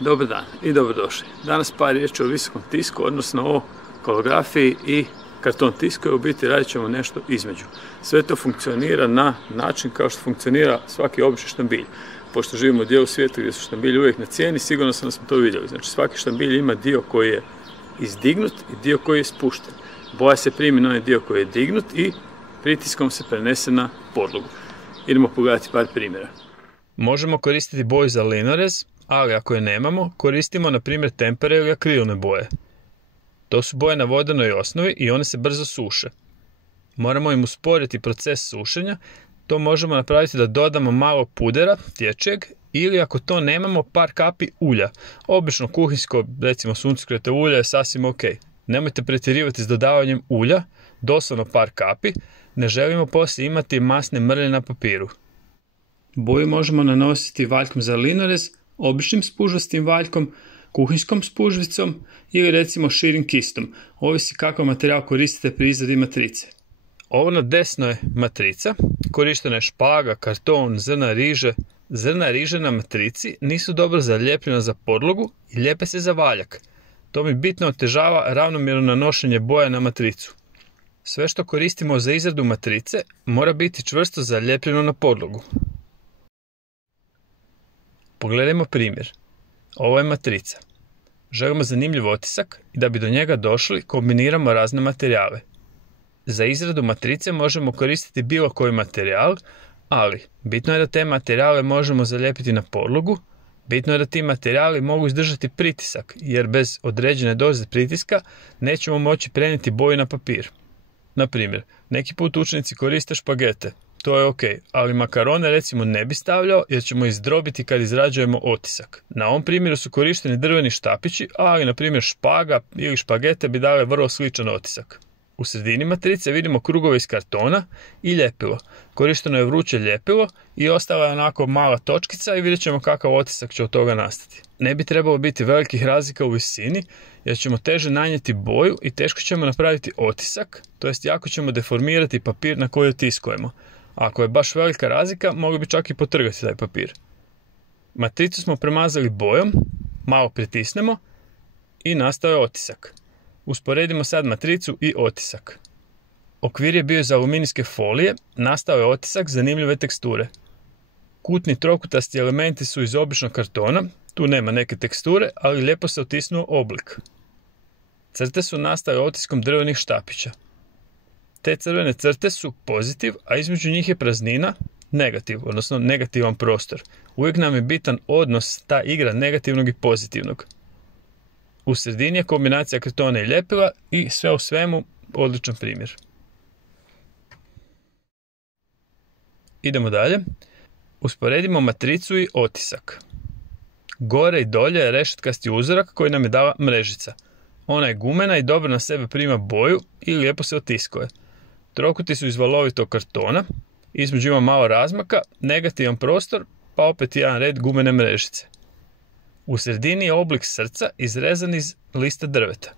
Dobar dan i dobrodošli. Danas par riječi o visokom tisku, odnosno o kolografiji i karton tisku, i u biti radit ćemo nešto između. Sve to funkcionira na način kao što funkcionira svaki obični štambilj. Pošto živimo u dijelu svijeta gdje su štambilji uvijek na cijeni, sigurno sam da smo to vidjeli. Znači svaki štambilj ima dio koji je izdignut i dio koji je spušten. Boja se primi na onaj dio koji je dignut i pritiskom se prenese na podlogu. Idemo pogledati par primjera. Možemo koristiti boju za linorez, ali ako je nemamo, koristimo na primjer tempere ili akrilne boje. To su boje na vodenoj osnovi i one se brzo suše. Moramo im usporiti proces sušenja, to možemo napraviti da dodamo malo pudera, tječeg, ili ako to nemamo, par kapi ulja. Obično kuhinjsko, recimo suncokreta ulja je sasvim ok. Nemojte pretjerivati s dodavanjem ulja, doslovno par kapi, ne želimo poslije imati masne mrlje na papiru. Boju možemo nanositi valjkom za linorez, običnim spužvastim valjkom, kuhinjskom spužvicom ili recimo širim kistom, ovisi kakav materijal koristite pri izradi matrice. Ovo na desno je matrica, korištena je špaga, karton, zrna riže. Zrna riže na matrici nisu dobro zalijepljena za podlogu i lijepe se za valjak. To mi bitno otežava ravnomjerno nanošenje boja na matricu. Sve što koristimo za izradu matrice mora biti čvrsto zalijepljeno na podlogu. Pogledajmo primjer. Ovo je matrica. Želimo zanimljiv otisak i da bi do njega došli kombiniramo razne materijale. Za izradu matrice možemo koristiti bilo koji materijal, ali bitno je da te materijale možemo zalijepiti na podlogu, bitno je da ti materijali mogu izdržati pritisak, jer bez određene doze pritiska nećemo moći prenijeti boju na papir. Na primjer, neki put učenici koriste špagete, to je ok, ali makarone recimo ne bi stavljao jer ćemo izdrobiti kad izrađujemo otisak. Na ovom primjeru su korišteni drveni štapići, ali na primjer špaga ili špagete bi dale vrlo sličan otisak. U sredini matrice vidimo krugove iz kartona i ljepilo. Korišteno je vruće ljepilo i ostala je onako mala točkica i vidjet ćemo kakav otisak će od toga nastati. Ne bi trebalo biti velikih razlika u visini jer ćemo teže nanijeti boju i teško ćemo napraviti otisak, to jest jako ćemo deformirati papir na koji otiskujemo. Ako je baš velika razlika, mogli bi čak i potrgati taj papir. Matricu smo premazali bojom, malo pritisnemo i nastao je otisak. Usporedimo sad matricu i otisak. Okvir je bio iz aluminijske folije, nastao je otisak zanimljive teksture. Kutni trokutasti elementi su iz običnog kartona, tu nema neke teksture, ali lijepo se otisnuo oblik. Crte su nastale otiskom drvenih štapića. Te crvene crte su pozitiv, a između njih je praznina, negativ, odnosno negativan prostor. Uvijek nam je bitan odnos, ta igra negativnog i pozitivnog. U sredini je kombinacija kartona i ljepila i sve u svemu odličan primjer. Idemo dalje. Usporedimo matricu i otisak. Gore i dolje je rešetkasti uzorak koji nam je dala mrežica. Ona je gumena i dobro na sebe prima boju i lijepo se otiskuje. Trokuti su iz valovitog kartona, između ima malo razmaka, negativan prostor, pa opet jedan red gumene mrežice. U sredini je oblik srca izrezan iz lista drveta.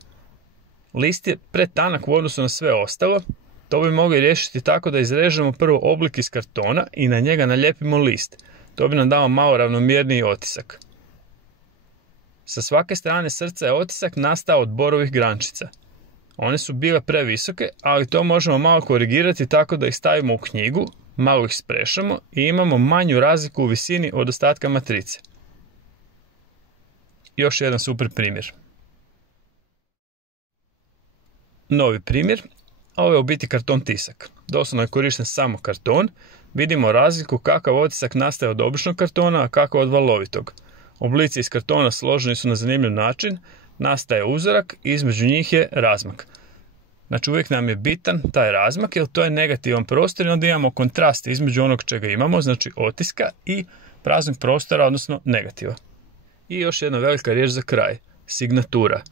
List je pretanak u odnosu na sve ostalo, to bi mogli riješiti tako da izrežemo prvo oblik iz kartona i na njega nalijepimo list. To bi nam dao malo ravnomjerniji otisak. Sa svake strane srca je otisak nastao od borovih grančica. One su bile previsoke, ali to možemo malo korigirati tako da ih stavimo u knjigu, malo ih sprešamo i imamo manju razliku u visini od ostatka matrice. Još jedan super primjer. Novi primjer, ovo je u biti karton tisak. Doslovno je korišten samo karton, vidimo razliku kakav otisak nastaje od običnog kartona, a kakav od valovitog. Oblici iz kartona složeni su na zanimljiv način, nastaje uzorak i između njih je razmak. Znači uvijek nam je bitan taj razmak jer to je negativan prostor i onda imamo kontrast između onog čega imamo, znači otiska i praznog prostora, odnosno negativa. I još jedna velika riječ za kraj, signatura.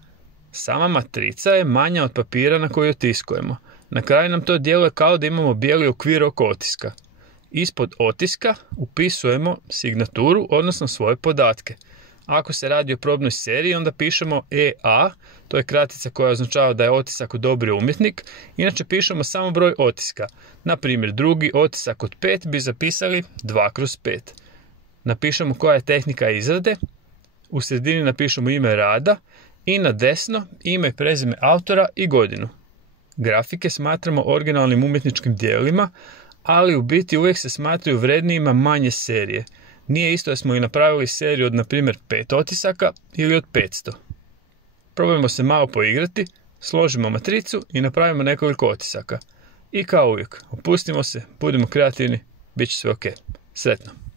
Sama matrica je manja od papira na koji otiskujemo. Na kraju nam to djeluje kao da imamo bijeli okvir oko otiska. Ispod otiska upisujemo signaturu, odnosno svoje podatke. Ako se radi o probnoj seriji, onda pišemo EA, to je kratica koja označava da je otisak odobrio umjetnik, inače pišemo samo broj otiska. Na primjer, drugi otisak od 5 bi zapisali 2/5. Napišemo koja je tehnika izrade, u sredini napišemo ime rada i na desno ime i prezime autora i godinu. Grafike smatramo originalnim umjetničkim dijelima, ali u biti uvijek se smatraju vrednijima manje serije. Nije isto da smo i napravili seriju od, na primjer, 5 otisaka ili od 500. Probajmo se malo poigrati, složimo matricu i napravimo nekoliko otisaka. I kao uvijek, opustimo se, budimo kreativni, bit će sve ok. Sretno!